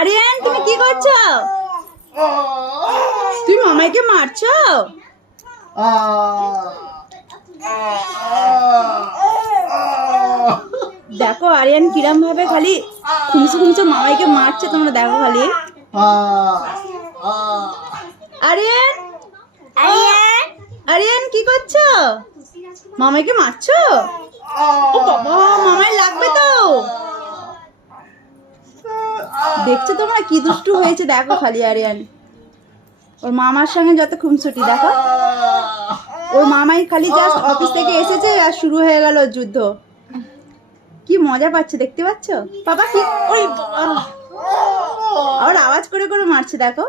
আরিয়ান তুমি কি করছো? তুমি মামাইকে মারছো? দেখো আরিয়ান কিরম ভাবে খালি খুমসু খুমসু মামাইকে মারছে, তোমরা দেখো খালি। আরিয়ান আরিয়ান আরিয়ান কি করছো? মামাইকে মারছো? ও বাবা, মামাই লাগবে তো। দেখছো তোমরা কি দুষ্টু হয়েছে, দেখো খালি আরিয়ান ওর মামার সঙ্গে যত খুনসুটি। দেখো ওর মামাই খালি জাস্ট অফিস থেকে এসেছে আর শুরু হয়ে গেল যুদ্ধ। কি মজা পাচ্ছে দেখতে পাচ্ছ? বাবা কি ওই আর আওয়াজ করে করে মারছে দেখো।